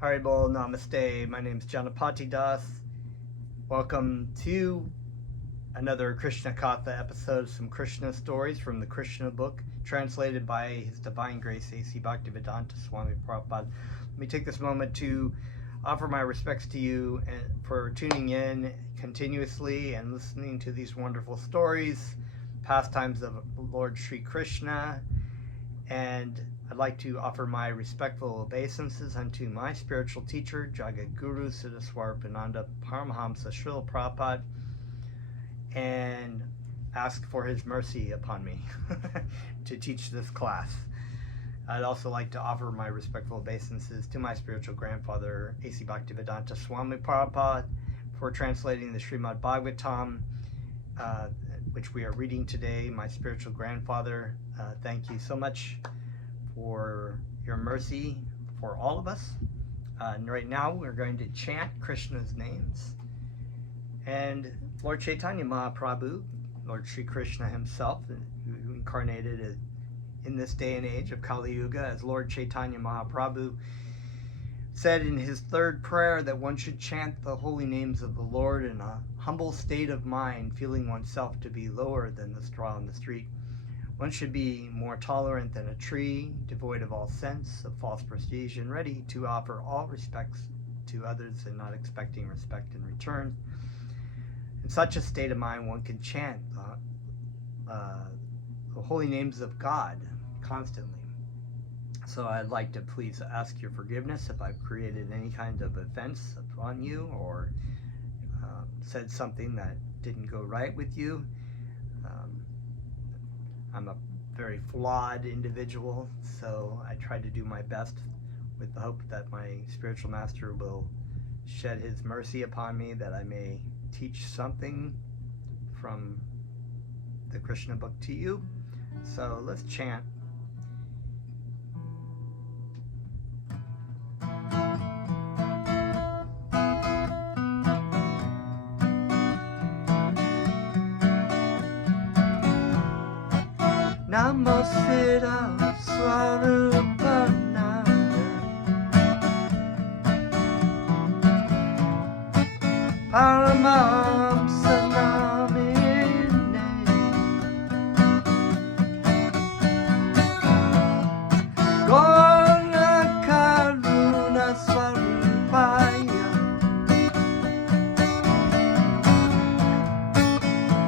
Haribol Namaste. My name is Janapati Das. Welcome to another Krishna Katha episode of some Krishna stories from the Krishna book, translated by His Divine Grace A.C. Bhaktivedanta Swami Prabhupada. Let me take this moment to offer my respects to you for tuning in continuously and listening to these wonderful stories, pastimes of Lord Sri Krishna. And I'd like to offer my respectful obeisances unto my spiritual teacher, Jagat Guru Siddhaswarapananda Paramahamsa Srila Prabhupada, and ask for his mercy upon me to teach this class. I'd also like to offer my respectful obeisances to my spiritual grandfather, A.C. Bhaktivedanta Swami Prabhupada, for translating the Srimad Bhagavatam, which we are reading today. My spiritual grandfather, thank you so much for your mercy for all of us. And right now we're going to chant Krishna's names. And Lord Chaitanya Mahaprabhu, Lord Sri Krishna himself, who incarnated in this day and age of Kali Yuga as Lord Chaitanya Mahaprabhu, said in his third prayer that one should chant the holy names of the Lord in a humble state of mind, feeling oneself to be lower than the straw in the street. One should be more tolerant than a tree, devoid of all sense of false prestige, and ready to offer all respects to others and not expecting respect in return. In such a state of mind, one can chant the holy names of God constantly. So I'd like to please ask your forgiveness if I've created any kind of offense upon you or said something that didn't go right with you. I'm a very flawed individual, so I try to do my best with the hope that my spiritual master will shed his mercy upon me, that I may teach something from the Krishna book to you. So let's chant. Namo Siddha Swarupananda Paramahamsa Namine Gora Karuna Swarupaya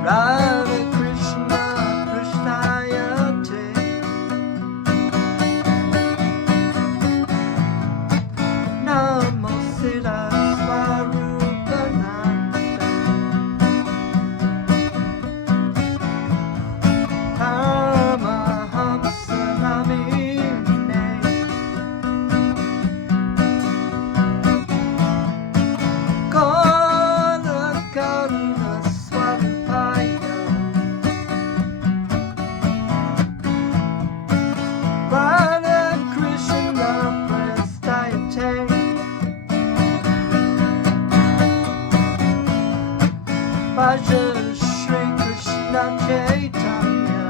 Radha Krishna Krishnaya Namo Siddha Swarupananda Paramahamsa Namine Gora Karuna Swarupaya Radha Krishna Prestayate Bhaja Shri Krishna Chaitanya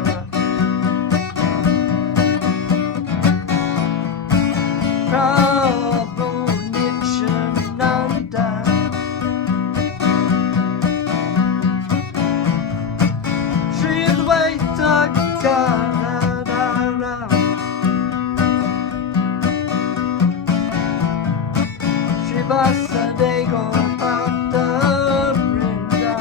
Prabhu Nityananda Shri Advaita Gadadhara Shri Vasudeva Bhakta Vrinda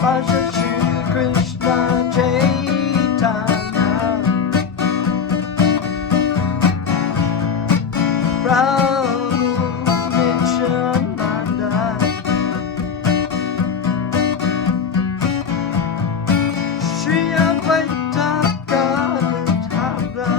Bhaja Shri Krishna Chaitanya Prabhu Nityananda Shri Advaita Gadadhara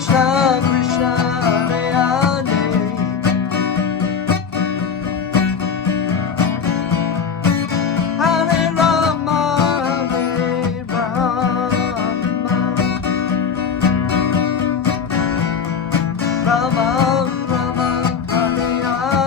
Krishna, Krishna, Hare Hare. Hare Rama, Hare Rama. Rama, Rama, Hare Hare.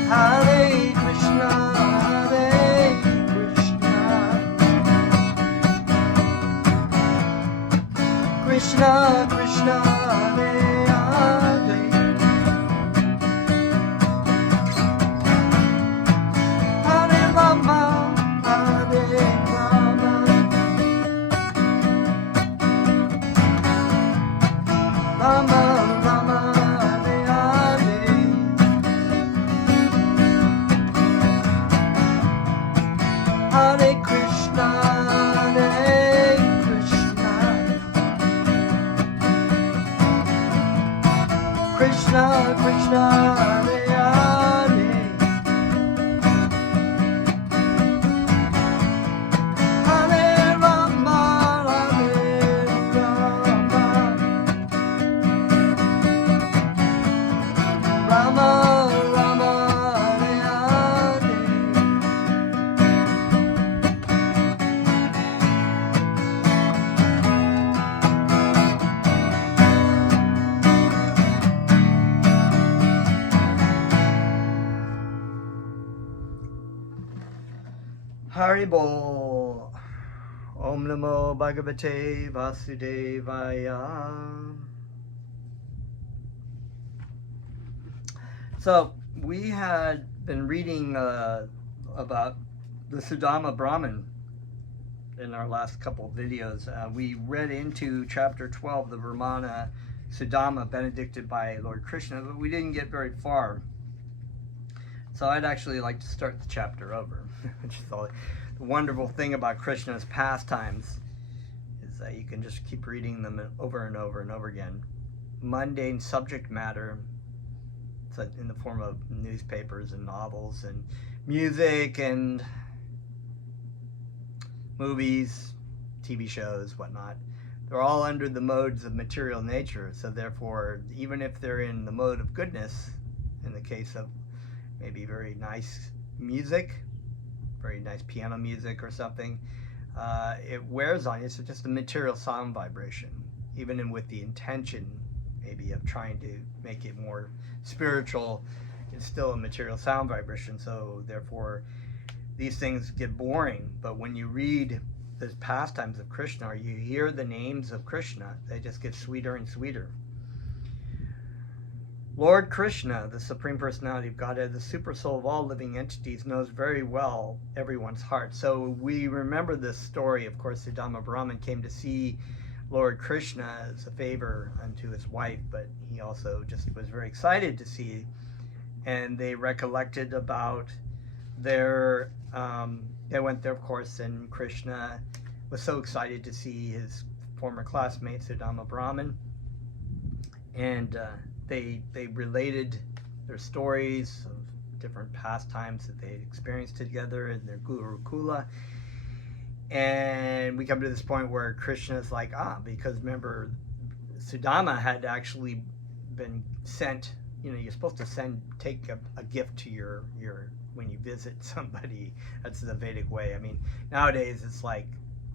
Hare Krishna, Hare Krishna, Krishna, Hare Hare. Hare Rama, Hare Rama. Rama, Rama, Hare Hare. Haribol. Om Namo Bhagavate Vasudevaya. So we had been reading about the Sudama Brahman in our last couple of videos. We read into chapter 12, the Brahmana Sudama, benedicted by Lord Krishna, but we didn't get very far. So I'd actually like to start the chapter over, which is the wonderful thing about Krishna's pastimes, is that you can just keep reading them over and over and over again. Mundane subject matter, so in the form of newspapers and novels and music and movies, TV shows, whatnot. They're all under the modes of material nature, so therefore, even if they're in the mode of goodness, in the case of maybe very nice music, very nice piano music or something, it wears on you. It's just a material sound vibration, even with the intention maybe of trying to make it more spiritual. It's still a material sound vibration, so therefore these things get boring. But when you read the pastimes of Krishna, or you hear the names of Krishna, they just get sweeter and sweeter. Lord Krishna, the Supreme Personality of Godhead, the super soul of all living entities, knows very well everyone's heart. So we remember this story. Of course, Sudama Brahman came to see Lord Krishna as a favor unto his wife, but he also just was very excited to see. And they recollected about their, they went there, of course, and Krishna was so excited to see his former classmate, Sudama Brahman. And they related their stories of different pastimes that they had experienced together in their Gurukula. And we come to this point where Krishna's like, because remember, Sudama had actually been sent, you're supposed to take a gift to your when you visit somebody. That's the Vedic way. I mean, nowadays it's like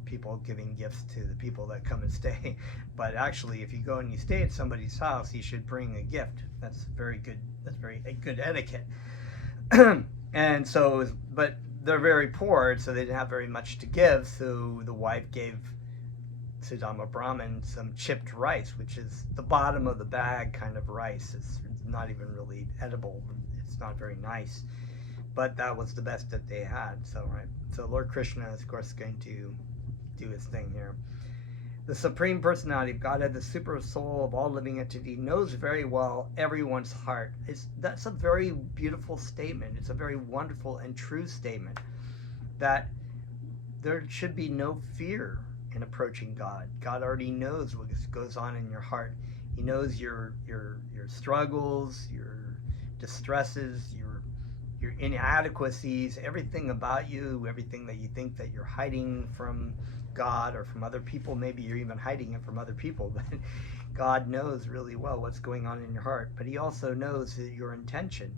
people giving gifts to the people that come and stay, but actually if you go and you stay at somebody's house, you should bring a gift. That's very good. That's very good etiquette. And so, but they're very poor, so they didn't have very much to give, so the wife gave Sudama Brahman some chipped rice, which is the bottom of the bag kind of rice. It's not even really edible. It's not very nice, but that was the best that they had. So, right. So Lord Krishna is, of course, going to do his thing here. The Supreme Personality of Godhead, the super soul of all living entity, knows very well everyone's heart. That's a very beautiful statement. It's a very wonderful and true statement that there should be no fear in approaching God. God already knows what goes on in your heart. He knows your struggles, your distresses, your inadequacies, everything about you, everything that you think that you're hiding from God or from other people. Maybe you're even hiding it from other people, but God knows really well what's going on in your heart. But he also knows your intention.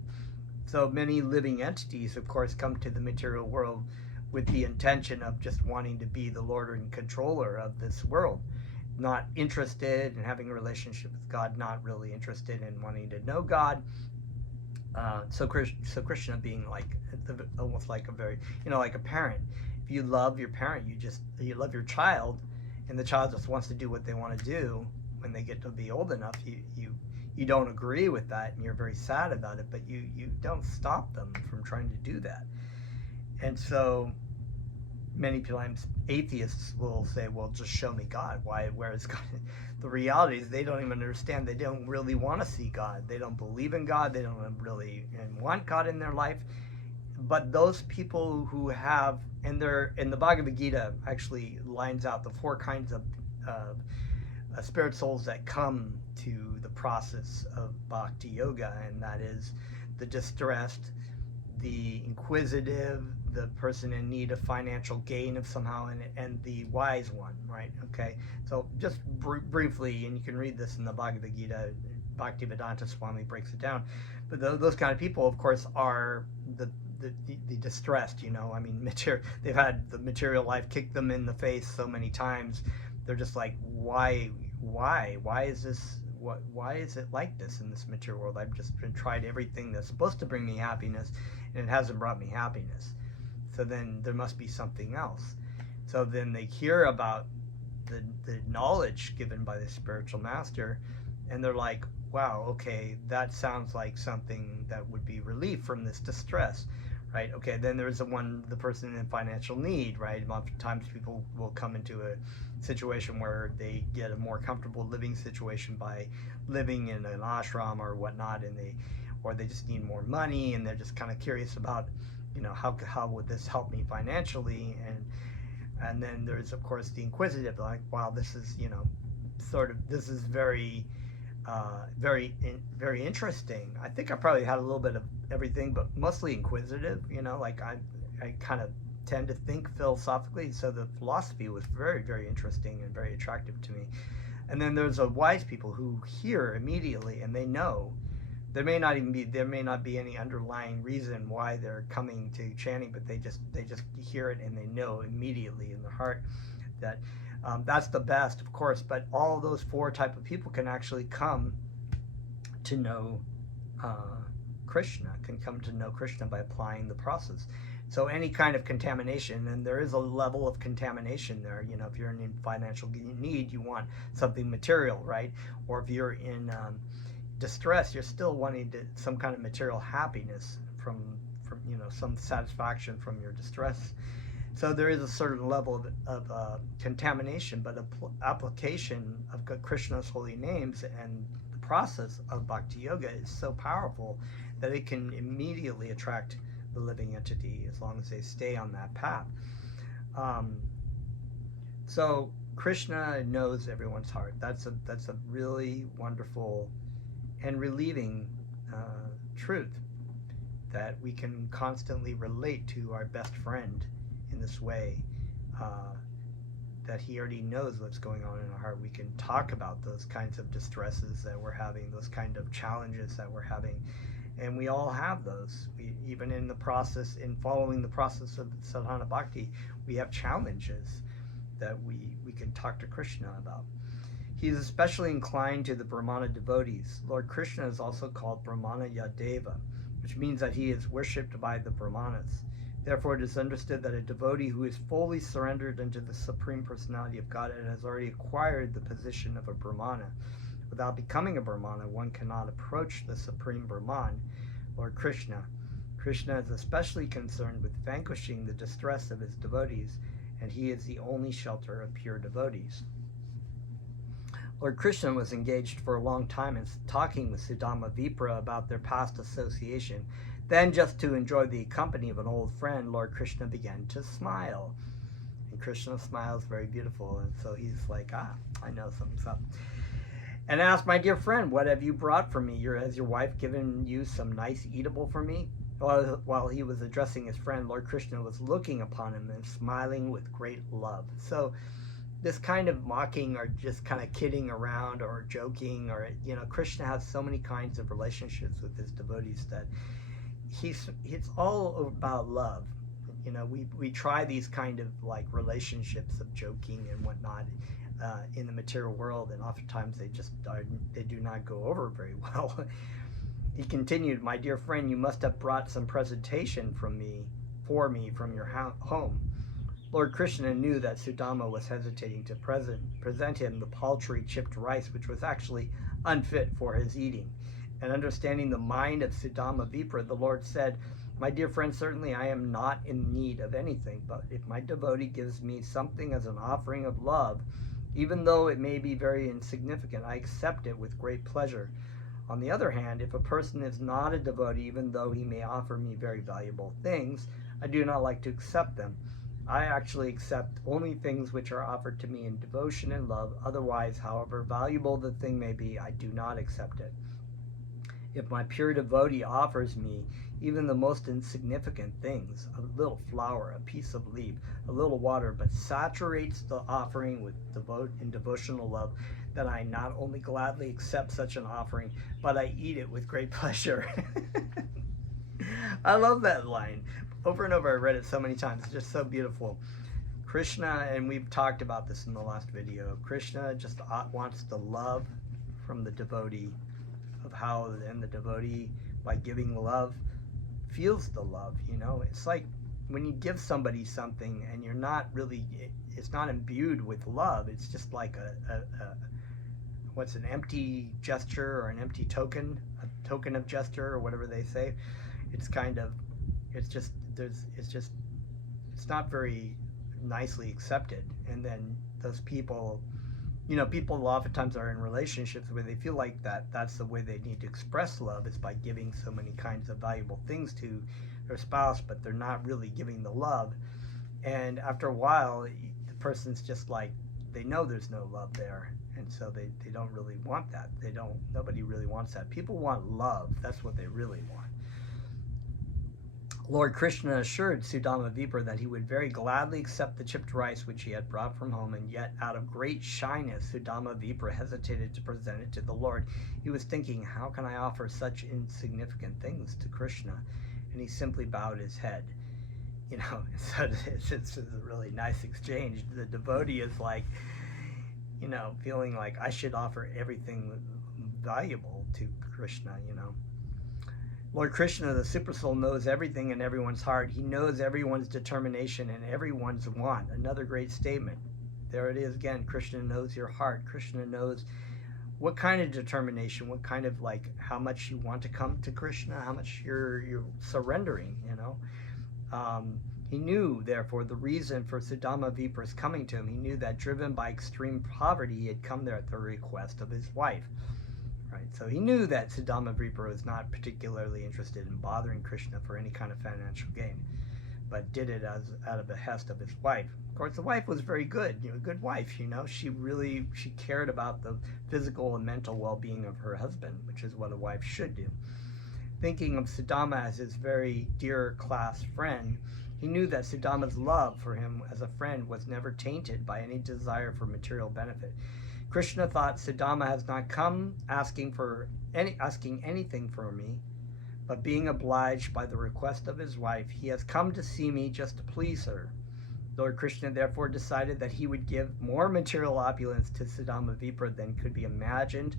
So many living entities, of course, come to the material world with the intention of just wanting to be the Lord and controller of this world, not interested in having a relationship with God, not really interested in wanting to know God. So Krishna being like almost like a very, like a parent. If you love your parent, you love your child, and the child just wants to do what they want to do. When they get to be old enough, you don't agree with that, and you're very sad about it, but you don't stop them from trying to do that. And so many times atheists will say, well, just show me God. Where is God? The reality is they don't even understand. They don't really want to see God. They don't believe in God. They don't really want God in their life. But those people who have, and the Bhagavad Gita actually lines out the 4 kinds of spirit souls that come to the process of bhakti yoga, and that is the distressed, the inquisitive, the person in need of financial gain of somehow, and the wise one, right? Okay, so just briefly, and you can read this in the Bhagavad Gita, Bhaktivedanta Swami breaks it down, but those kind of people, of course, are the distressed, I mean, they've had the material life kick them in the face so many times. They're just like, why is this, why is it like this in this material world? I've just tried everything that's supposed to bring me happiness, and it hasn't brought me happiness. So then there must be something else. So then they hear about the knowledge given by the spiritual master, and they're like, wow, okay, that sounds like something that would be relief from this distress, right? Okay, then there's the person in financial need, right? Oftentimes people will come into a situation where they get a more comfortable living situation by living in an ashram or whatnot, or they just need more money, and they're just kind of curious about, how would this help me financially, and then there's, of course, the inquisitive, like, wow, this is, this is very very interesting. I think I probably had a little bit of everything, but mostly inquisitive, like I kind of tend to think philosophically, so the philosophy was very, very interesting and very attractive to me. And then there's wise people who hear immediately, and they know. There may not be any underlying reason why they're coming to chanting, but they just hear it, and they know immediately in their heart that that's the best, of course. But all those 4 type of people can actually come to know Krishna, by applying the process. So any kind of contamination, and there is a level of contamination there. If you're in financial need, you want something material, right? Or if you're in distress, you're still wanting some kind of material happiness from some satisfaction from your distress. So there is a certain level of contamination, but application of Krishna's holy names and the process of bhakti yoga is so powerful that it can immediately attract the living entity as long as they stay on that path. So Krishna knows everyone's heart. That's a really wonderful and relieving truth, that we can constantly relate to our best friend in this way, that he already knows what's going on in our heart. We can talk about those kinds of distresses that we're having, those kind of challenges that we're having, and we all have those. Even in the process, in following the process of sadhana bhakti, we have challenges that we can talk to Krishna about. He is especially inclined to the Brahmana devotees. Lord Krishna is also called Brahmana Yadeva, which means that he is worshipped by the Brahmanas. Therefore, it is understood that a devotee who is fully surrendered into the Supreme Personality of Godhead has already acquired the position of a Brahmana. Without becoming a Brahmana, one cannot approach the Supreme Brahman, Lord Krishna. Krishna is especially concerned with vanquishing the distress of his devotees, and he is the only shelter of pure devotees. Lord Krishna was engaged for a long time in talking with Sudama Vipra about their past association. Then, just to enjoy the company of an old friend, Lord Krishna began to smile. And Krishna's smile is very beautiful, and so he's like, I know something's up. And asked, my dear friend, what have you brought for me? Has your wife given you some nice eatable for me? While he was addressing his friend, Lord Krishna was looking upon him and smiling with great love. So this kind of mocking or just kind of kidding around or joking, or, Krishna has so many kinds of relationships with his devotees that it's all about love. We try these kind of like relationships of joking and whatnot in the material world, and oftentimes they do not go over very well. He continued, my dear friend, you must have brought some presentation for me from your home. Lord Krishna knew that Sudama was hesitating to present him the paltry chipped rice, which was actually unfit for his eating. And understanding the mind of Sudama Vipra, the Lord said, my dear friend, certainly I am not in need of anything, but if my devotee gives me something as an offering of love, even though it may be very insignificant, I accept it with great pleasure. On the other hand, if a person is not a devotee, even though he may offer me very valuable things, I do not like to accept them. I actually accept only things which are offered to me in devotion and love. Otherwise, however valuable the thing may be, I do not accept it. If my pure devotee offers me even the most insignificant things, a little flower, a piece of leaf, a little water, but saturates the offering with devotional love, then I not only gladly accept such an offering, but I eat it with great pleasure. I love that line. Over and over, I read it so many times. It's just so beautiful. Krishna, and we've talked about this in the last video, Krishna just wants the love from the devotee, of how then the devotee, by giving love, feels the love. It's like when you give somebody something and you're not really, it's not imbued with love. It's just like an empty gesture or an empty token, a token of gesture or whatever they say. It's not very nicely accepted. And then those people, people oftentimes are in relationships where they feel like that's the way they need to express love, is by giving so many kinds of valuable things to their spouse, but they're not really giving the love. And after a while, the person's just like, they know there's no love there, and so they don't really want that. Nobody really wants that. People want love. That's what they really want. Lord Krishna assured Sudama Vipra that he would very gladly accept the chipped rice which he had brought from home, and yet out of great shyness, Sudama Vipra hesitated to present it to the Lord. He was thinking, how can I offer such insignificant things to Krishna? And he simply bowed his head. So it's a really nice exchange. The devotee is like, feeling like I should offer everything valuable to Krishna, Lord Krishna, the Supersoul, knows everything in everyone's heart. He knows everyone's determination and everyone's want. Another great statement. There it is again. Krishna knows your heart. Krishna knows what kind of determination, what kind of how much you want to come to Krishna, how much you're surrendering, He knew, therefore, the reason for Sudama Vipra's coming to him. He knew that driven by extreme poverty, he had come there at the request of his wife. Right? So he knew that Sudama Vipra was not particularly interested in bothering Krishna for any kind of financial gain, but did it out of the behest of his wife. Of course, the wife was very good, a good wife, She cared about the physical and mental well-being of her husband, which is what a wife should do. Thinking of Sudama as his very dear class friend, he knew that Sudama's love for him as a friend was never tainted by any desire for material benefit. Krishna thought, Sudama has not come asking anything from me, but being obliged by the request of his wife, he has come to see me just to please her. Lord Krishna therefore decided that he would give more material opulence to Sudama Vipra than could be imagined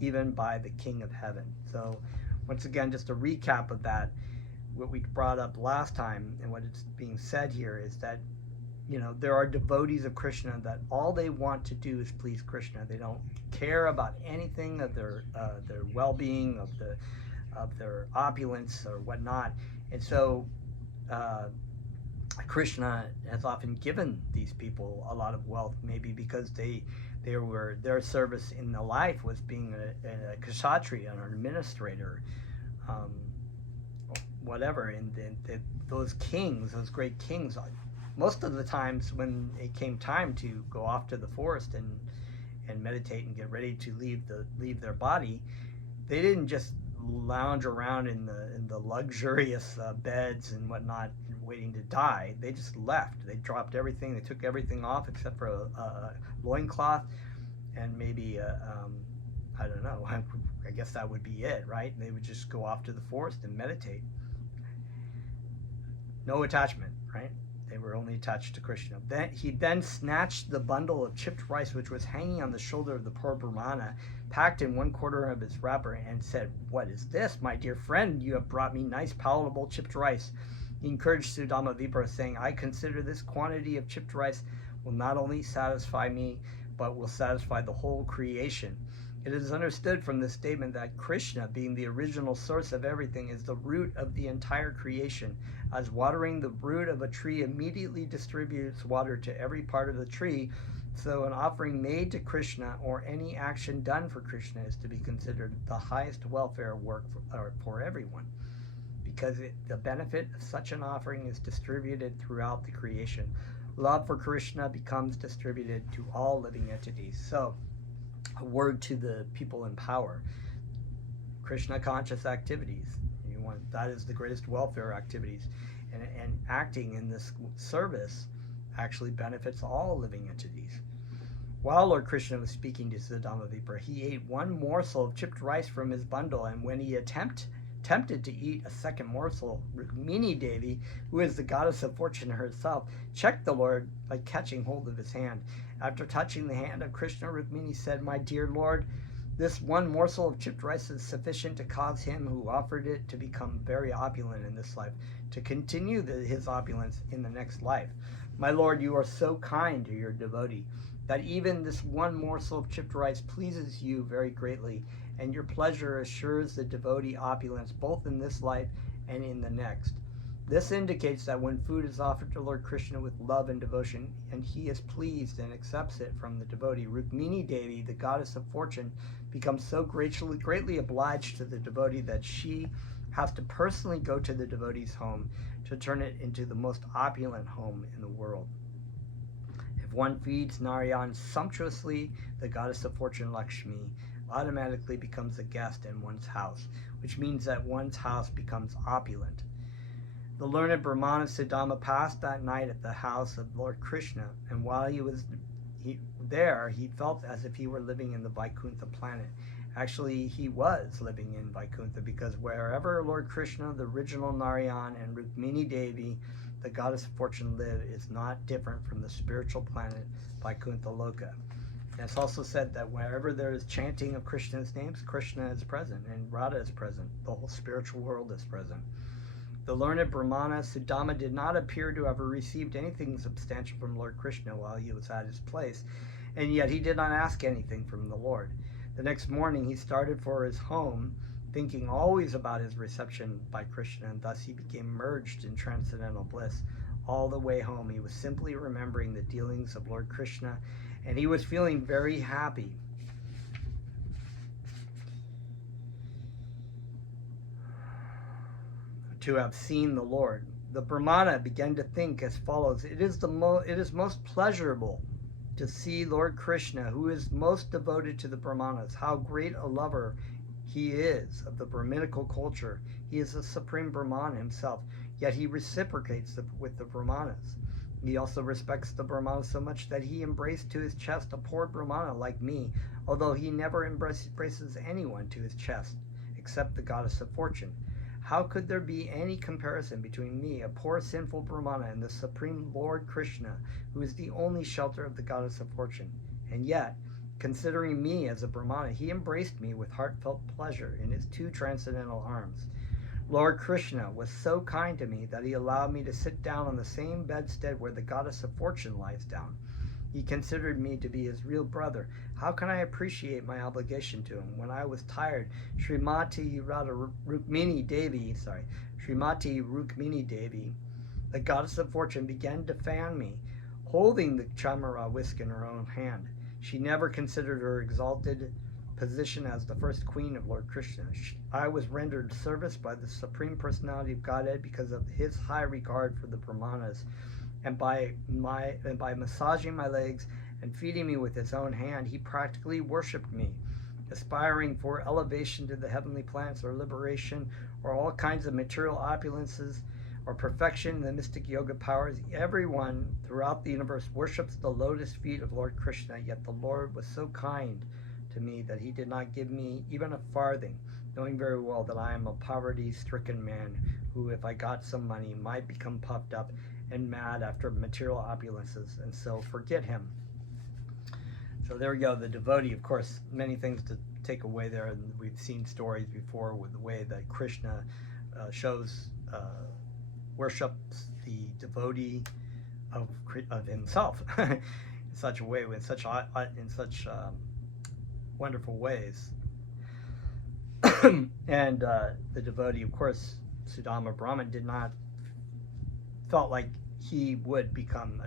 even by the King of Heaven. So once again, just a recap of that, what we brought up last time and what is being said here is that there are devotees of Krishna that all they want to do is please Krishna. They don't care about anything of their well-being, of their opulence or whatnot. And so Krishna has often given these people a lot of wealth, maybe because their service in the life was being a kshatriya, an administrator, um, whatever. And those kings, those great kings, most of the times when it came time to go off to the forest and meditate and get ready to leave their body, they didn't just lounge around in the luxurious beds and whatnot, waiting to die. They just left. They dropped everything. They took everything off except for a loincloth and maybe I don't know. I guess that would be it, right? They would just go off to the forest and meditate. No attachment, right? They were only attached to Krishna. He then snatched the bundle of chipped rice which was hanging on the shoulder of the poor Brahmana, packed in one corner of his wrapper, and said, "What is this, my dear friend? You have brought me nice, palatable chipped rice." He encouraged Sudama Vipra, saying, "I consider this quantity of chipped rice will not only satisfy me, but will satisfy the whole creation." It is understood from this statement that Krishna, being the original source of everything, is the root of the entire creation. As watering the root of a tree immediately distributes water to every part of the tree, so an offering made to Krishna or any action done for Krishna is to be considered the highest welfare work for everyone, because the benefit of such an offering is distributed throughout the creation. Love for Krishna becomes distributed to all living entities. So, a word to the people in power: Krishna conscious activities. That is the greatest welfare activities, and acting in this service actually benefits all living entities. While Lord Krishna was speaking to Sudama Vipra, he ate one morsel of chipped rice from his bundle, and when he tempted to eat a second morsel, Rukmini Devi, who is the goddess of fortune herself, checked the Lord by catching hold of his hand. After touching the hand of Krishna, Rukmini said, "My dear Lord, this one morsel of chipped rice is sufficient to cause him who offered it to become very opulent in this life, to continue his opulence in the next life. My Lord, you are so kind to your devotee that even this one morsel of chipped rice pleases you very greatly, and your pleasure assures the devotee opulence both in this life and in the next. This indicates that when food is offered to Lord Krishna with love and devotion, and he is pleased and accepts it from the devotee, Rukmini Devi, the goddess of fortune, becomes so greatly obliged to the devotee that she has to personally go to the devotee's home to turn it into the most opulent home in the world. If one feeds Narayan sumptuously, the goddess of fortune, Lakshmi, automatically becomes a guest in one's house, which means that one's house becomes opulent. The learned Brahmana Sudama passed that night at the house of Lord Krishna, and while he was there, he felt as if he were living in the Vaikuntha planet. Actually, he was living in Vaikuntha, because wherever Lord Krishna, the original Narayan, and Rukmini Devi, the goddess of fortune, live is not different from the spiritual planet Vaikuntha Loka. And it's also said that wherever there is chanting of Krishna's names, Krishna is present and Radha is present. The whole spiritual world is present. The learned Brahmana Sudama did not appear to have received anything substantial from Lord Krishna while he was at his place, and yet he did not ask anything from the Lord. The next morning he started for his home, thinking always about his reception by Krishna, and thus he became merged in transcendental bliss. All the way home he was simply remembering the dealings of Lord Krishna, and he was feeling very happy. To have seen the Lord. The Brahmana began to think as follows: it is most pleasurable to see Lord Krishna, who is most devoted to the Brahmanas. How great a lover he is of the Brahminical culture. He is the supreme Brahmana himself, yet he reciprocates with the Brahmanas. He also respects the Brahmana so much that he embraced to his chest a poor Brahmana like me, although he never embraces anyone to his chest except the goddess of fortune. How could there be any comparison between me, a poor sinful Brahmana, and the supreme Lord Krishna, who is the only shelter of the goddess of fortune? And yet, considering me as a Brahmana, he embraced me with heartfelt pleasure in his two transcendental arms. Lord Krishna was so kind to me that he allowed me to sit down on the same bedstead where the goddess of fortune lies down. He considered me to be his real brother. How can I appreciate my obligation to him? When I was tired, Srimati Rukmini Devi, the goddess of fortune, began to fan me, holding the chamara whisk in her own hand. She never considered her exalted position as the first queen of Lord Krishna. I was rendered service by the Supreme Personality of Godhead because of his high regard for the Brahmanas, and by massaging my legs and feeding me with his own hand, he practically worshipped me, aspiring for elevation to the heavenly planets or liberation or all kinds of material opulences or perfection in the mystic yoga powers. Everyone throughout the universe worships the lotus feet of Lord Krishna, yet the Lord was so kind to me that he did not give me even a farthing, knowing very well that I am a poverty-stricken man who, if I got some money, might become puffed up and mad after material opulences, and so forget him. So there we go, the devotee. Of course, many things to take away there, and we've seen stories before with the way that Krishna worships the devotee of himself in such a way, in such wonderful ways. And the devotee, of course, Sudama Brahmana, felt like he would become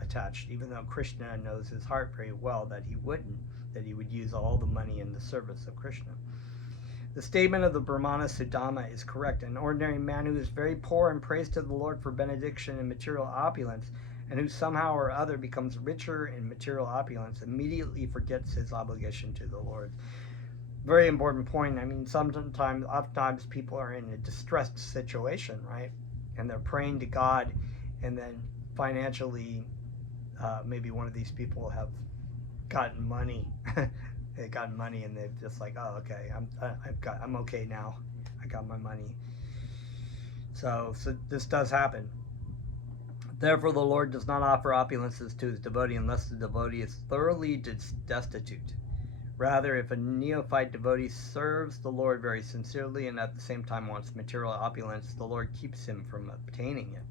attached, even though Krishna knows his heart very well that he wouldn't, that he would use all the money in the service of Krishna. The statement of the Brahmana Sudama is correct. An ordinary man who is very poor and prays to the Lord for benediction and material opulence, and who somehow or other becomes richer in material opulence, immediately forgets his obligation to the Lord. Very important point. I mean, oftentimes people are in a distressed situation, right? And they're praying to God, and then financially, maybe one of these people have gotten money. They've gotten money, and they've just like, oh, okay, I'm okay now. I got my money. So this does happen. Therefore, the Lord does not offer opulences to his devotee unless the devotee is thoroughly destitute. Rather, if a neophyte devotee serves the Lord very sincerely and at the same time wants material opulence, the Lord keeps him from obtaining it.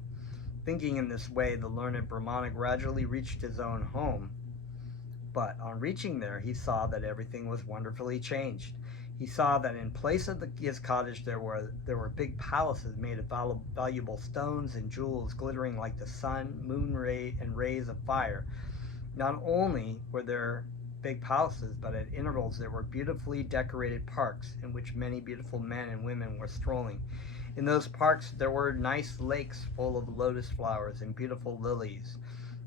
Thinking in this way, the learned Brahmana gradually reached his own home. But on reaching there, he saw that everything was wonderfully changed. He saw that in place of his cottage, there were big palaces made of valuable stones and jewels, glittering like the sun, moon ray, and rays of fire. Not only were there big palaces, but at intervals there were beautifully decorated parks in which many beautiful men and women were strolling. In those parks there were nice lakes full of lotus flowers and beautiful lilies,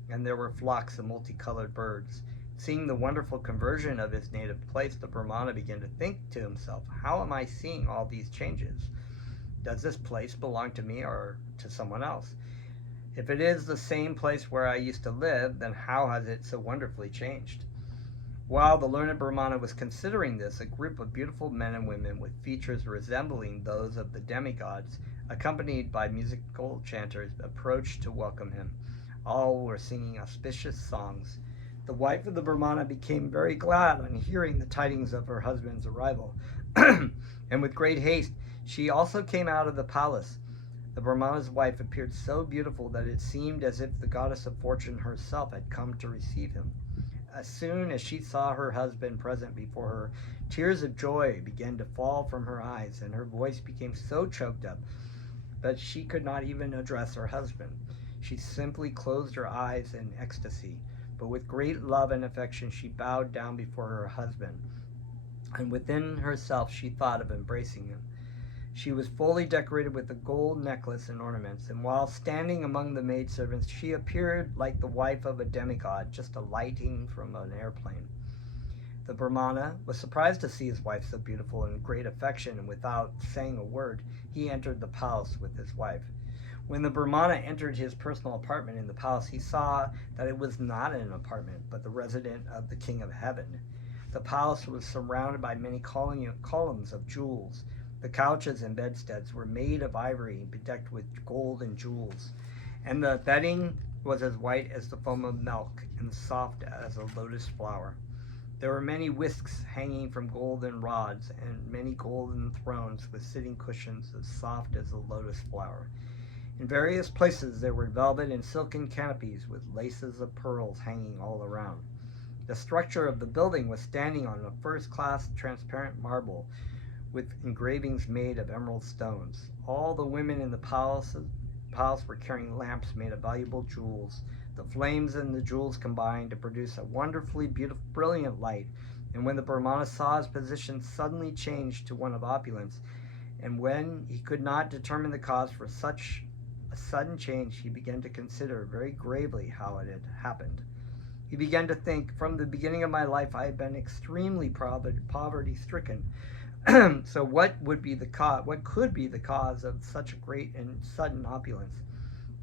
and there were flocks of multicolored birds. Seeing the wonderful conversion of his native place, the Brahmana began to think to himself, how am I seeing all these changes? Does this place belong to me or to someone else? If it is the same place where I used to live, then how has it so wonderfully changed? While the learned Brahmana was considering this, a group of beautiful men and women with features resembling those of the demigods, accompanied by musical chanters, approached to welcome him. All were singing auspicious songs. The wife of the Brahmana became very glad on hearing the tidings of her husband's arrival, and with great haste she also came out of the palace. The Brahmana's wife appeared so beautiful that it seemed as if the goddess of fortune herself had come to receive him. As soon as she saw her husband present before her, tears of joy began to fall from her eyes, and her voice became so choked up that she could not even address her husband. She simply closed her eyes in ecstasy, but with great love and affection she bowed down before her husband, and within herself she thought of embracing him. She was fully decorated with a gold necklace and ornaments, and while standing among the maidservants, she appeared like the wife of a demigod, just alighting from an airplane. The Brahmana was surprised to see his wife so beautiful and in great affection, and without saying a word, he entered the palace with his wife. When the Brahmana entered his personal apartment in the palace, he saw that it was not an apartment, but the residence of the King of Heaven. The palace was surrounded by many columns of jewels. The couches and bedsteads were made of ivory, bedecked with gold and jewels, and the bedding was as white as the foam of milk and soft as a lotus flower. There were many whisks hanging from golden rods, and many golden thrones with sitting cushions as soft as a lotus flower. In various places there were velvet and silken canopies with laces of pearls hanging all around. The structure of the building was standing on a first-class transparent marble with engravings made of emerald stones. All the women in the palace were carrying lamps made of valuable jewels. The flames and the jewels combined to produce a wonderfully beautiful, brilliant light. And when the Brahmana saw his position suddenly changed to one of opulence, and when he could not determine the cause for such a sudden change, he began to consider very gravely how it had happened. He began to think, from the beginning of my life I have been extremely poverty-stricken. So what could be the cause of such great and sudden opulence?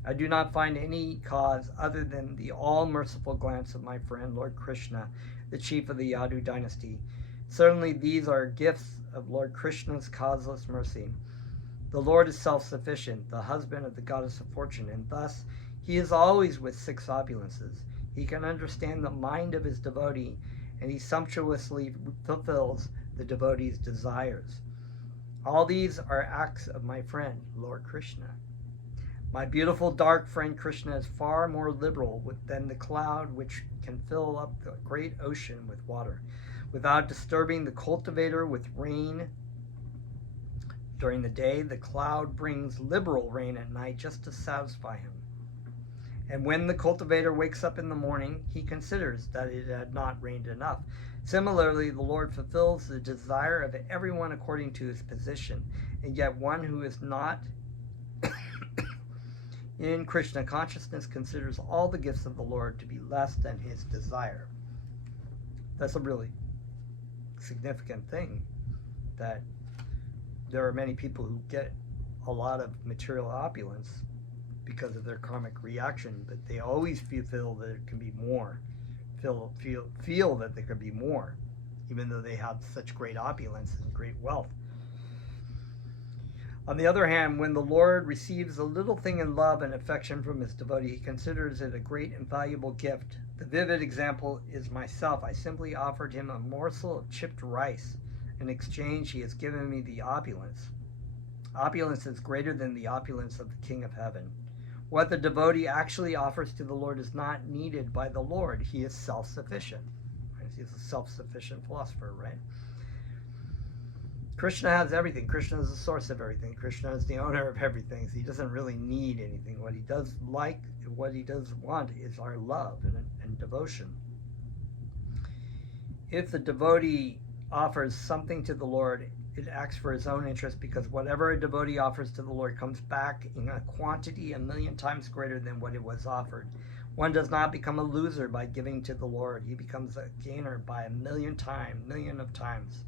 I do not find any cause other than the all-merciful glance of my friend Lord Krishna, the chief of the Yadu dynasty. Certainly these are gifts of Lord Krishna's causeless mercy. The Lord is self-sufficient, the husband of the goddess of fortune, and thus he is always with 6 opulences. He can understand the mind of his devotee, and he sumptuously fulfills the devotee's desires. All these are acts of my friend, Lord Krishna. My beautiful dark friend Krishna is far more liberal than the cloud which can fill up the great ocean with water, without disturbing the cultivator with rain. During the day, the cloud brings liberal rain at night just to satisfy him. And when the cultivator wakes up in the morning, he considers that it had not rained enough. Similarly, the Lord fulfills the desire of everyone according to his position, and yet one who is not in Krishna consciousness considers all the gifts of the Lord to be less than his desire. That's a really significant thing, that there are many people who get a lot of material opulence because of their karmic reaction, but they always feel that it can be more, feel that there could be more, even though they have such great opulence and great wealth. On the other hand, when the Lord receives a little thing in love and affection from his devotee, he considers it a great and valuable gift. The vivid example is myself. I simply offered him a morsel of chipped rice. In exchange, he has given me the opulence. Opulence is greater than the opulence of the King of Heaven. What the devotee actually offers to the Lord is not needed by the Lord. He is self-sufficient. He's a self-sufficient philosopher, right? Krishna has everything. Krishna is the source of everything. Krishna is the owner of everything. So he doesn't really need anything. What he does like, what he does want is our love and devotion. If the devotee offers something to the Lord, it acts for his own interest, because whatever a devotee offers to the Lord comes back in a quantity 1,000,000 times greater than what it was offered. One does not become a loser by giving to the Lord. He becomes a gainer by 1,000,000 of times.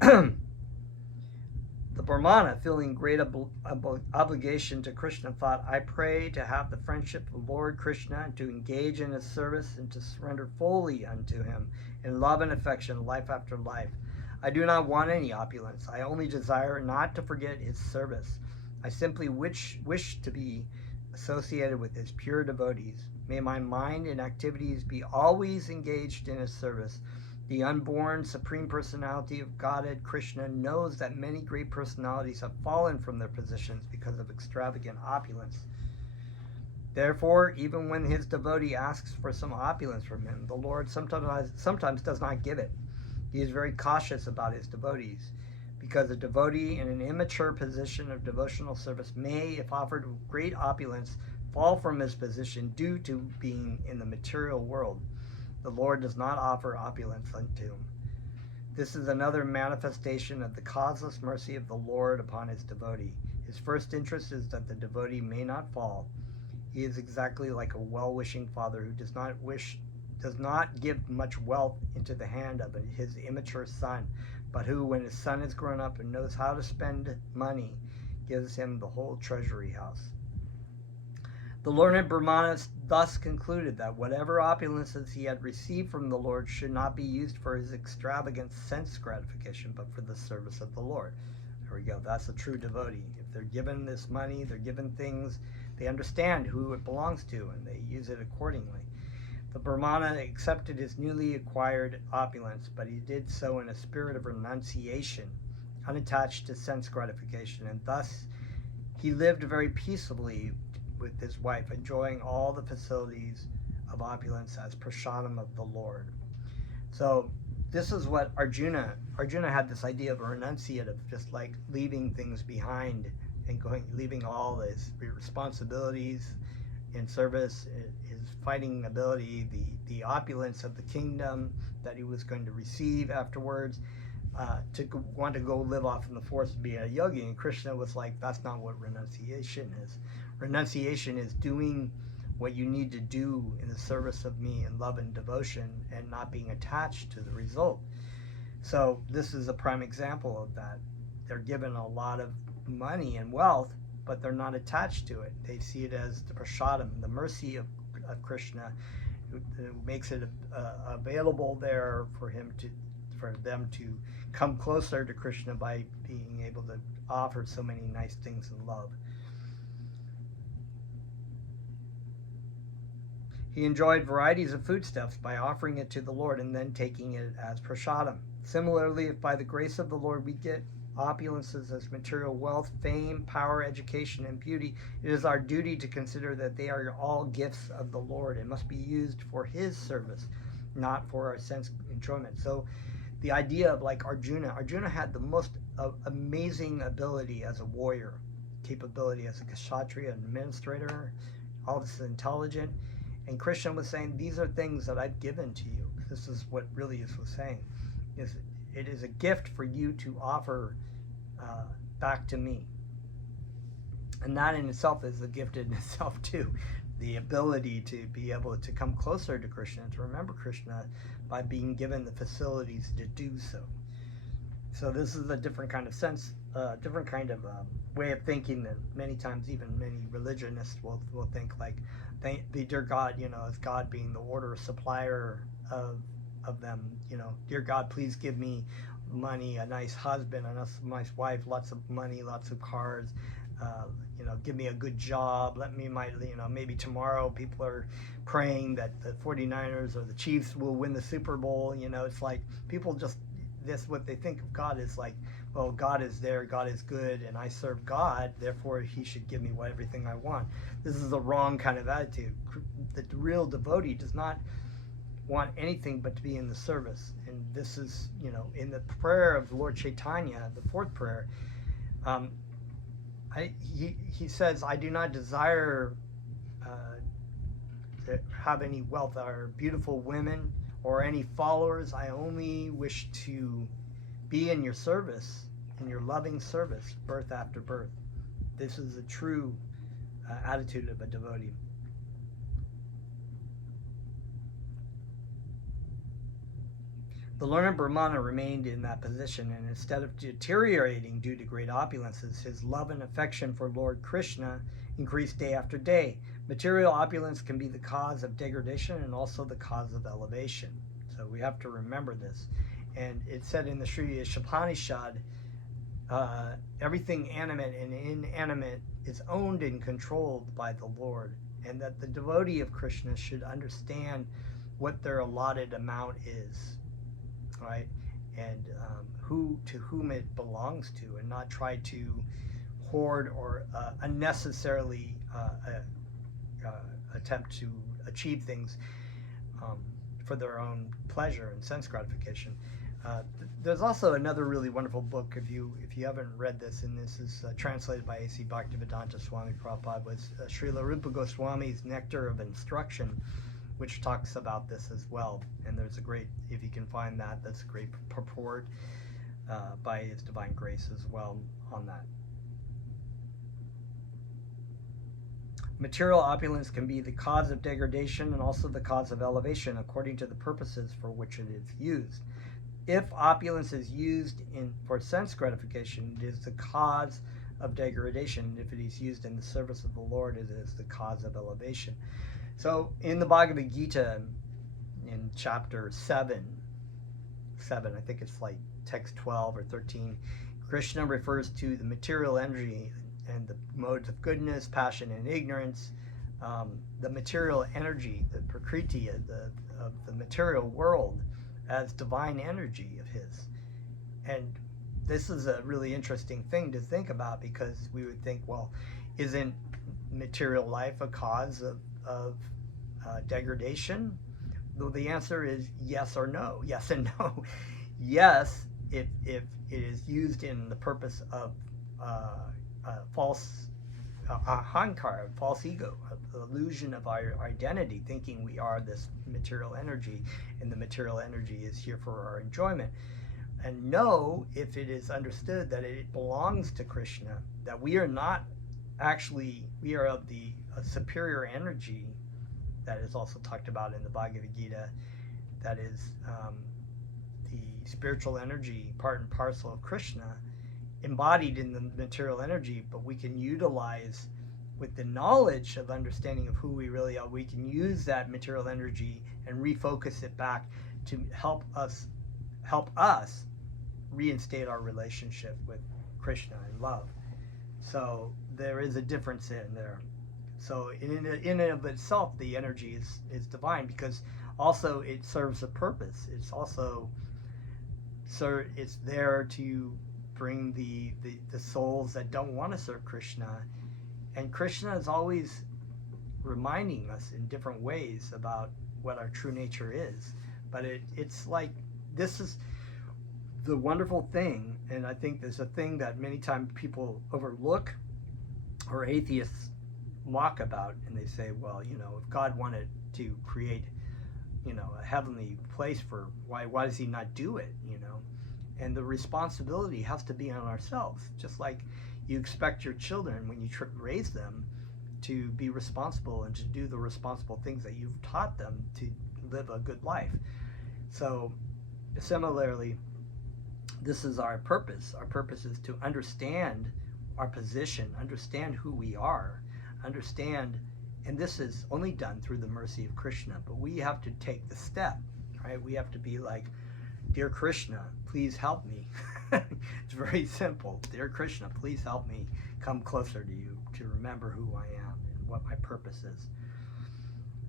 The Brahmana, feeling great obligation to Krishna, thought, I pray to have the friendship of Lord Krishna, and to engage in his service, and to surrender fully unto him in love and affection, life after life. I do not want any opulence. I only desire not to forget his service. I simply wish to be associated with his pure devotees. May my mind and activities be always engaged in his service. The unborn Supreme Personality of Godhead, Krishna, knows that many great personalities have fallen from their positions because of extravagant opulence. Therefore, even when his devotee asks for some opulence from him, the Lord sometimes does not give it. He is very cautious about his devotees, because a devotee in an immature position of devotional service may, if offered great opulence, fall from his position due to being in the material world. The Lord does not offer opulence unto him. This is another manifestation of the causeless mercy of the Lord upon his devotee. His first interest is that the devotee may not fall. He is exactly like a well-wishing father who does not give much wealth into the hand of his immature son, but who, when his son is grown up and knows how to spend money, gives him the whole treasury house. The learned Brahmana thus concluded that whatever opulences he had received from the Lord should not be used for his extravagant sense gratification, but for the service of the Lord. There we go. That's a true devotee. If they're given this money, they're given things, they understand who it belongs to, and they use it accordingly. The Brahmana accepted his newly acquired opulence, but he did so in a spirit of renunciation, unattached to sense gratification, and thus He lived very peaceably with his wife, enjoying all the facilities of opulence as prasadam of the Lord. So this is what Arjuna had, this idea of a renunciate, of just like leaving things behind and leaving all his responsibilities in service, his fighting ability, the opulence of the kingdom that he was going to receive afterwards, to want to go live off in the forest and be a yogi. And Krishna was like, that's not what renunciation is. Renunciation is doing what you need to do in the service of me in love and devotion, and not being attached to the result. So this is a prime example of that. They're given a lot of money and wealth, but they're not attached to it. They see it as the prasadam, the mercy of Krishna, who makes it available there for them to come closer to Krishna by being able to offer so many nice things in love. He enjoyed varieties of foodstuffs by offering it to the Lord and then taking it as prasadam. Similarly, if by the grace of the Lord we get opulences as material wealth, fame, power, education, and beauty, it is our duty to consider that they are all gifts of the Lord and must be used for his service, not for our sense enjoyment. So the idea of like Arjuna had the most amazing ability as a warrior, capability as a kshatriya, administrator, all this intelligent. And Krishna was saying, these are things that I've given to you. This is what really was saying. It is a gift for you to offer back to me. And that in itself is a gift in itself too. The ability to be able to come closer to Krishna, to remember Krishna by being given the facilities to do so. So this is a different kind of sense, different kind of way of thinking that many times even many religionists will think like, the dear God, as God being the order supplier of them, dear God, please give me money, a nice husband, a nice wife, lots of money, lots of cars, give me a good job, maybe tomorrow people are praying that the 49ers or the Chiefs will win the Super Bowl. It's like people just, what they think of God is like, well, God is there, God is good, and I serve God, therefore he should give me everything I want. This is the wrong kind of attitude. The real devotee does not want anything but to be in the service. And this is, in the prayer of Lord Chaitanya, the fourth prayer, he says, I do not desire to have any wealth or beautiful women or any followers. I only wish to be in your service, in your loving service, birth after birth. This is a true attitude of a devotee. The learned Brahmana remained in that position, and instead of deteriorating due to great opulences, his love and affection for Lord Krishna increased day after day. Material opulence can be the cause of degradation and also the cause of elevation. So we have to remember this. And it said in the Sri Ishopanishad, everything animate and inanimate is owned and controlled by the Lord, and that the devotee of Krishna should understand what their allotted amount is, right? And to whom it belongs to, and not try to hoard or unnecessarily attempt to achieve things for their own pleasure and sense gratification. There's also another really wonderful book, if you haven't read this, and this is translated by A.C. Bhaktivedanta Swami Prabhupada, was Srila Rupa Goswami's Nectar of Instruction, which talks about this as well. And there's a great, if you can find that, that's a great purport by His Divine Grace as well on that. Material opulence can be the cause of degradation and also the cause of elevation according to the purposes for which it is used. If opulence is used for sense gratification, it is the cause of degradation. If it is used in the service of the Lord, it is the cause of elevation. So in the Bhagavad Gita, in chapter 7, I think it's like text 12 or 13, Krishna refers to the material energy and the modes of goodness, passion, and ignorance. The material energy, the prakriti of the material world, as divine energy of his. And this is a really interesting thing to think about, because we would think, well, isn't material life a cause of degradation? Well, the answer is yes or no. Yes and no. Yes, if it is used in the purpose of false ahankara, false ego, illusion of our identity, thinking we are this material energy, and the material energy is here for our enjoyment. And no, if it is understood that it belongs to Krishna, that we are not actually, we are of the superior energy that is also talked about in the Bhagavad Gita, that is the spiritual energy, part and parcel of Krishna, embodied in the material energy, but we can utilize, with the knowledge of understanding of who we really are, we can use that material energy and refocus it back to help us reinstate our relationship with Krishna and love. So there is a difference in there. So in and of itself, the energy is divine, because also it serves a purpose. It's also, it's there to bring the souls that don't want to serve Krishna. And Krishna is always reminding us in different ways about what our true nature is. But it's like, this is the wonderful thing, and I think there's a thing that many times people overlook, or atheists mock about, and they say, well, if God wanted to create, a heavenly place, for why does he not do it, And the responsibility has to be on ourselves, just like you expect your children, when you raise them, to be responsible and to do the responsible things that you've taught them to live a good life. So similarly, this is our purpose. Our purpose is to understand our position, understand who we are, understand, and this is only done through the mercy of Krishna, but we have to take the step, right? We have to be like, dear Krishna, please help me. It's very simple. Dear Krishna, please help me come closer to you, to remember who I am and what my purpose is.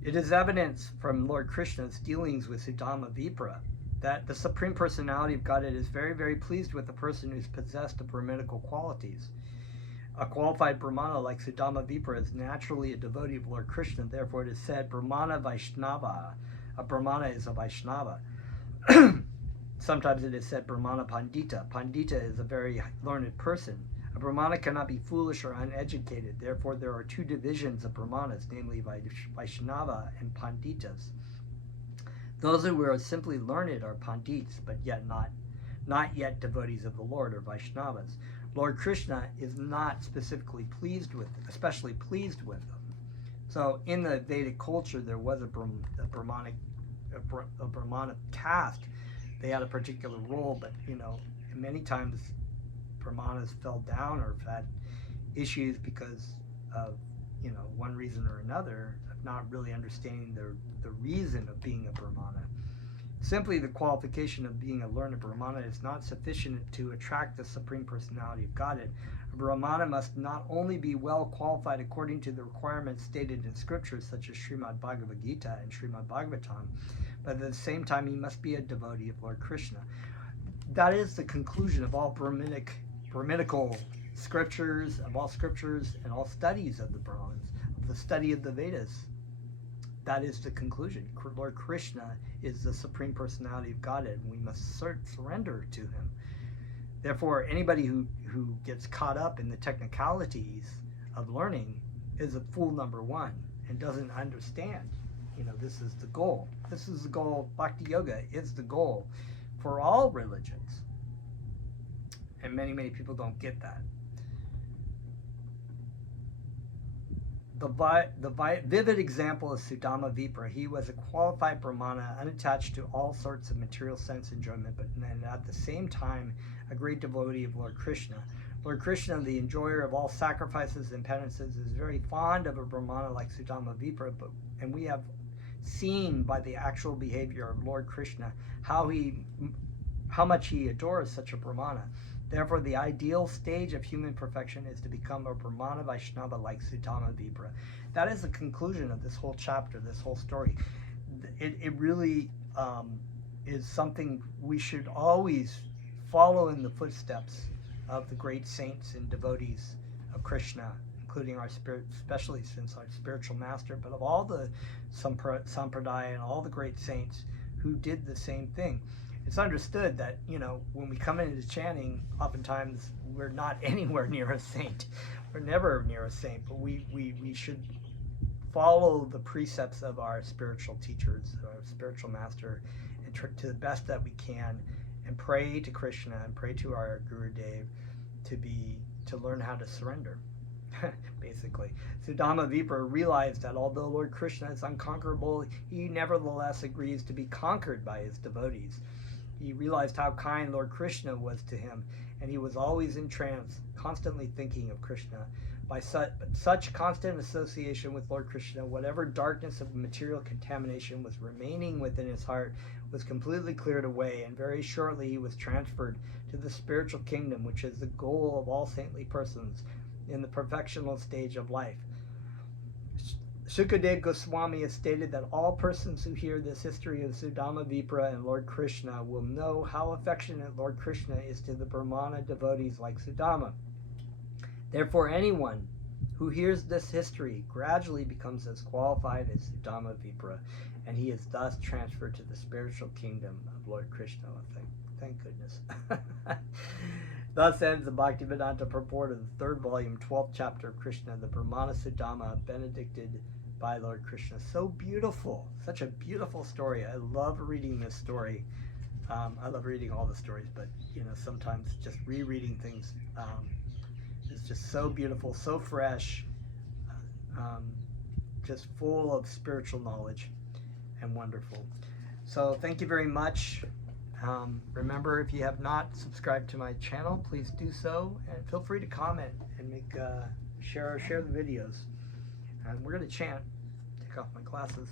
It is evidence from Lord Krishna's dealings with Sudama Vipra that the Supreme Personality of Godhead is very, very pleased with the person who's possessed of Brahminical qualities. A qualified Brahmana like Sudama Vipra is naturally a devotee of Lord Krishna. Therefore, it is said, Brahmana Vaishnava. A Brahmana is a Vaishnava. Sometimes it is said Brahmana Pandita. Pandita is a very learned person. A Brahmana cannot be foolish or uneducated. Therefore, there are two divisions of Brahmanas, namely Vaishnava and Panditas. Those who are simply learned are Pandits, but yet not yet devotees of the Lord, or Vaishnavas. Lord Krishna is not specifically especially pleased with them. So in the Vedic culture, there was a Brahmana caste. They had a particular role, but many times Brahmanas fell down or had issues because of one reason or another, of not really understanding the reason of being a Brahmana. Simply the qualification of being a learned Brahmana is not sufficient to attract the Supreme Personality of Godhead. A Brahmana must not only be well qualified according to the requirements stated in scriptures such as Srimad Bhagavad Gita and Srimad Bhagavatam, but at the same time he must be a devotee of Lord Krishna. That is the conclusion of all Brahminical scriptures, of all scriptures and all studies of the Brahmins, of the study of the Vedas. That is the conclusion. Lord Krishna is the Supreme Personality of Godhead, and we must surrender to him. Therefore, anybody who gets caught up in the technicalities of learning is a fool number one and doesn't understand. This is the goal. This is the goal. Bhakti Yoga is the goal for all religions. And many, many people don't get that. The vivid example is Sudama Vipra. He was a qualified Brahmana, unattached to all sorts of material sense enjoyment, but at the same time a great devotee of Lord Krishna. Lord Krishna, the enjoyer of all sacrifices and penances, is very fond of a Brahmana like Sudama Vipra, and we have seen by the actual behavior of Lord Krishna how much he adores such a Brahmana. Therefore, the ideal stage of human perfection is to become a Brahmana Vaishnava like Sudama Vipra. That is the conclusion of this whole chapter, this whole story. It really is something we should always follow in the footsteps of the great saints and devotees of Krishna, including our spirit, especially since our spiritual master, but of all the sampradaya and all the great saints who did the same thing. It's understood that, when we come into chanting, oftentimes we're not anywhere near a saint. We're never near a saint, but we should follow the precepts of our spiritual teachers, our spiritual master, and to the best that we can, and pray to Krishna and pray to our Gurudev to learn how to surrender. Basically, Sudama Vipra realized that although Lord Krishna is unconquerable, he nevertheless agrees to be conquered by his devotees. He realized how kind Lord Krishna was to him, and he was always in trance, constantly thinking of Krishna. By such constant association with Lord Krishna, whatever darkness of material contamination was remaining within his heart was completely cleared away, and very shortly he was transferred to the spiritual kingdom, which is the goal of all saintly persons in the perfectional stage of life. Shukadev Goswami has stated that all persons who hear this history of Sudama Vipra and Lord Krishna will know how affectionate Lord Krishna is to the Brahmana devotees like Sudama. Therefore, anyone who hears this history gradually becomes as qualified as Sudama Vipra, and he is thus transferred to the spiritual kingdom of Lord Krishna. Thank goodness. Thus ends the Bhaktivedanta purport of the 3rd volume, 12th chapter of Krishna, the Brahmana Sudama, benedicted by Lord Krishna. So beautiful. Such a beautiful story. I love reading this story. I love reading all the stories, but sometimes just rereading things is just so beautiful, so fresh, just full of spiritual knowledge and wonderful. So thank you very much. Remember, if you have not subscribed to my channel, please do so, and feel free to comment and share the videos. And we're going to chant. Take off my glasses.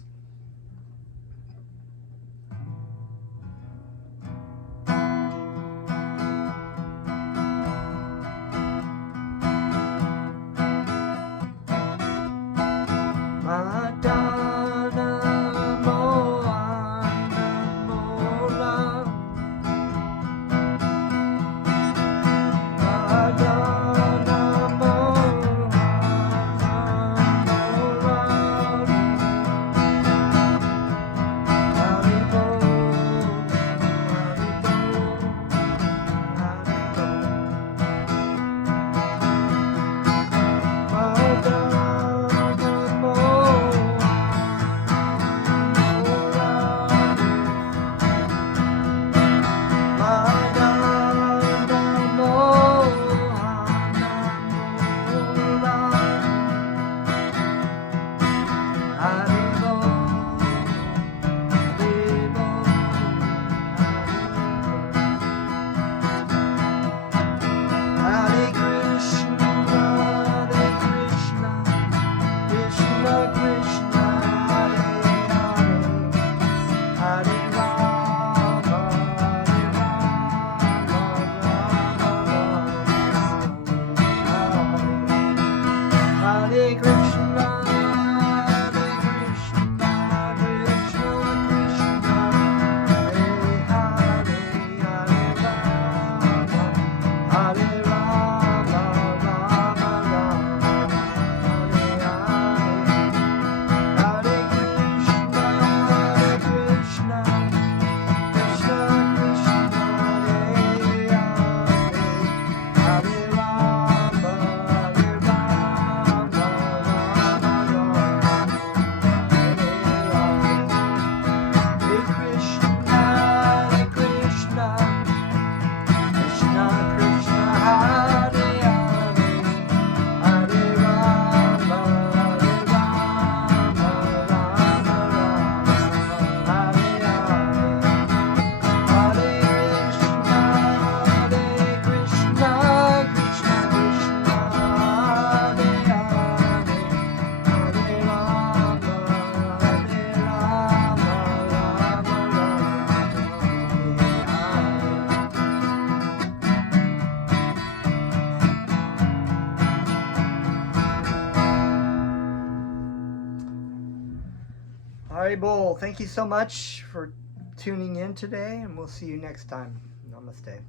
Haribol, thank you so much for tuning in today, and we'll see you next time. Namaste.